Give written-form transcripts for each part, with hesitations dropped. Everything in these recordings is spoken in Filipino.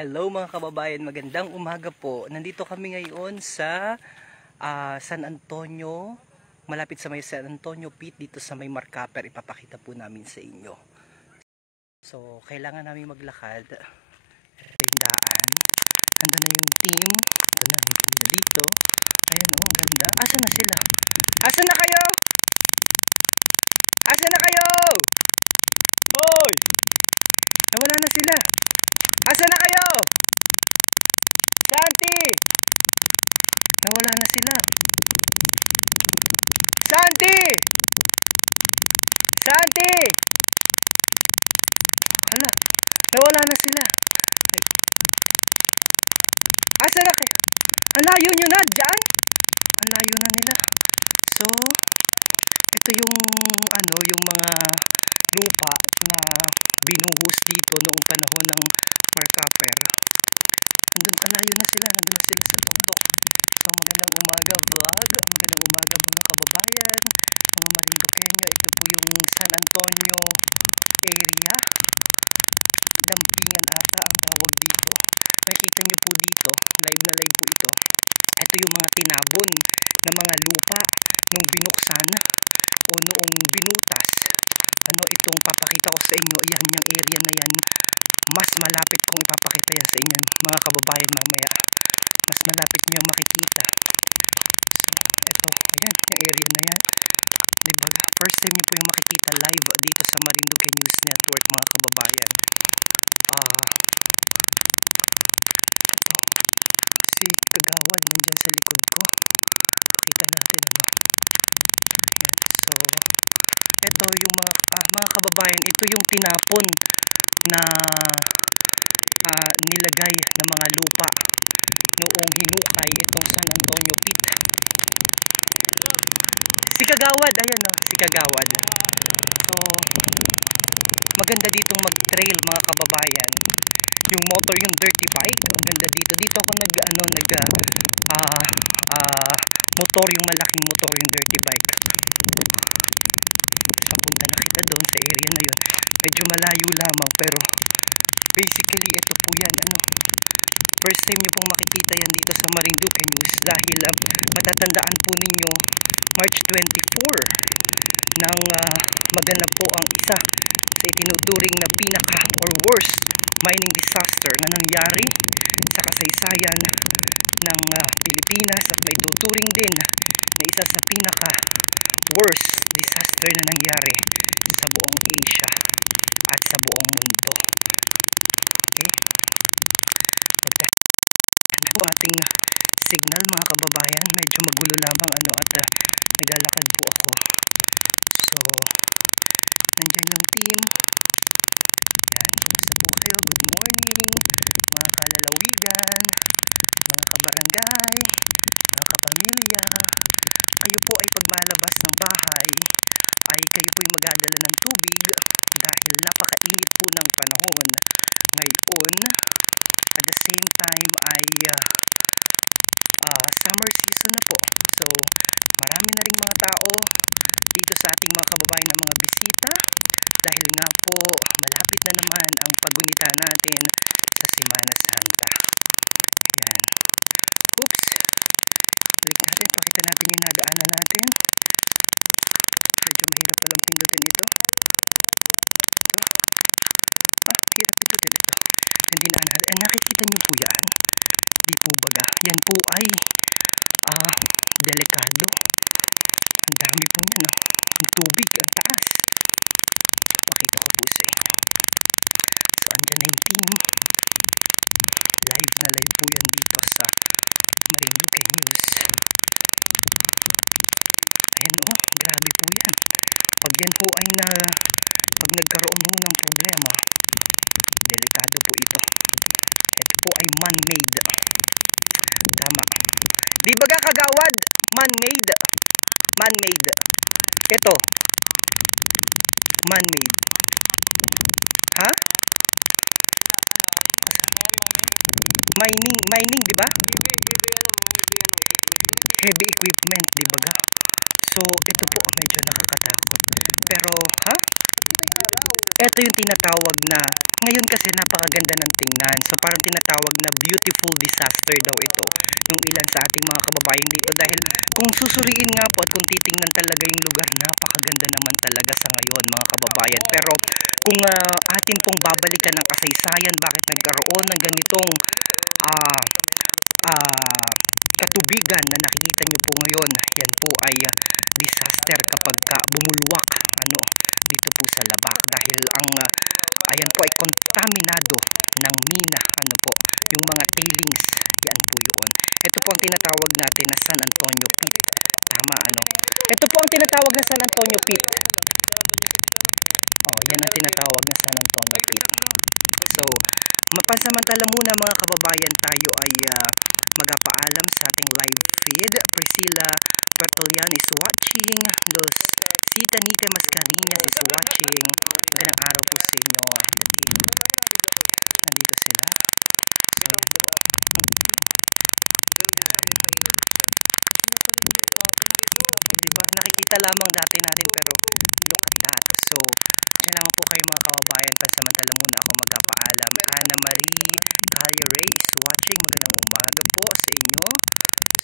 Hello mga kababayan, magandang umaga po. Nandito kami ngayon sa San Antonio, malapit sa may San Antonio Pit, dito sa may Marcaper. Ipapakita po namin sa inyo. So, kailangan namin maglakad. Ito yung daan. Andun na yung team. Ito na yung team na dito. Ayan o, ang ganda. Asan na sila? Asan na kayo? Asan na kayo? Hoy! Nawala na sila. Asan na kayo? Santi! Nawala na sila. Santi! Santi! Hala, nawala na sila. Asan na kayo? Ang layo nyo na, dyan? Ang layo na nila. So, ito yung yung mga lupa na binuhos dito noong panahon ng Marcaper. Andun, alayo na sila, nandun na sila sa tuktok. So magandang umaga vlog, magandang umaga mga kababayan, mga Marinduqueño. Ito po yung San Antonio area, Dampingan ata ang tawag dito. Nakikita nyo po dito, live na live po ito. Ito yung mga tinabon na mga lupa nung binuksan o noong binutas. Itong papakita ko sa inyo, yan yung area na yan. Mas malapit kong ipapakita yan sa inyo mga kababayan mamaya. Mas malapit nyo makikita. So ito, ayan yung area na yan, diba? First time nyo po yung makikita live dito sa Marinduque News Network mga kababayan. Ito si Kagawad nandyan sa likod ko. Pakita natin ayan. So ito yung mga kababayan, ito yung tinapon na nilagay na mga lupa noong hinukay itong San Antonio Pit. Si Kagawad, ayan o, si Kagawad. So maganda ditong mag-trail mga kababayan. Yung motor, yung dirty bike, ang ganda dito. Dito ako motor, yung malaking motor, yung dirty bike. So punta na kita doon sa area na yun. Medyo malayo lamang, pero basically ito po yan. First time nyo pong makikita yan dito sa Marinduque News, dahil matatandaan po ninyo March 24 nang maganap po ang isa sa itinuturing na pinaka or worst mining disaster na nangyari sa kasaysayan ng Pilipinas, at may tuturing din na isa sa pinaka worst disaster na nangyari sa buong Asia at sa buong mundo. Okay? Ito ating signal mga kababayan, medyo magulo lamang at naglalakad po ako. So nandiyan yung team. Yan, kumusta po kayo? Good morning mga kalalawigan, mga kabarangay, mga kapamilya. Kayo po ay pagmalabas ng bahay ay kayo po ay magdadala ng tubig dahil napakainit po ng panahon ngayon. At the same time ay summer season na po. So marami na ring mga tao dito sa ating mga kababayan na mga bisita, dahil nga po malapit na naman ang paggunita natin sa Semana Santa. Yan. Oops. Balik natin, pakita natin yung nadaanan natin. Medyo mahirap palang pindutin ito. Hirap ito din ito. Yung dinaanan. Nakikita nyo po yan. Di po baga. Yan po ay delikado. Ang dami po yan. Ang tubig, ang taas. Pakita ko po sa inyo. So andyan na yung team. Live na live po yan dito sa Marinduque News. Ayan o, grabe po yan. Pag yan po ay pag nagkaroon mo ng problema, delikado po ito. Ito po ay man-made. Tama. Di ba ka Kagawad? Man-made. Man-made. Ito. Man-made. Ha? Mining, di ba? Heavy equipment, di ba ga? So, ito po medyo nakakatakot. Pero, ito yung tinatawag na, ngayon kasi napakaganda ng tingnan. So, parang tinatawag beautiful disaster daw ito yung ilan sa ating mga kababayan dito, dahil kung susuriin nga po at kung titingnan talaga yung lugar, napakaganda naman talaga sa ngayon mga kababayan. Pero kung atin pong babalikan ng kasaysayan, bakit nagkaroon ng ganitong ah, katubigan na nakikita nyo po ngayon, yan po ay disaster kapag bumulwak dito po sa Labak, dahil ang ayan po ay kontaminado ng mina, yung mga tailings, yan po yun. Ito po ang tinatawag natin na San Antonio Pit, tama ito po ang tinatawag na San Antonio Pit. Yan ang tinatawag na San Antonio Pit. So mapansamantala muna mga kababayan, tayo ay magpaalam sa ating live feed. Priscilla Bertolian is watching. Los Sita Nite Mascarinhas is watching. Magandang araw po sa inyo. Nandito sila. So yan po. Diba? Nakikita lamang dati natin, pero look at that. So yan lang po kayo mga kababayan. Pansamantala muna ako magpaalam. Ana Marie Calleray is watching. Magandang umaga po sa inyo.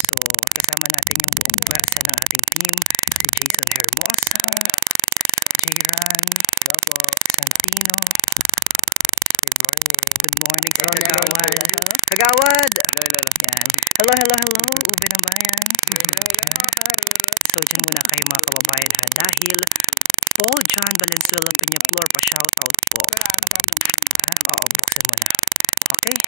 So kasama natin yung buong pwersa ng ating team, si Jason Hermosa, Jayran Santino. Good morning sa Kagawad. Kagawad! Yan. Hello. Ube ng bayan. So dyan muna kayo mga kababayan ha, dahil Paul John Valenzuela Peñaflor pa shoutout po. Oo, buksan mo na. Okay?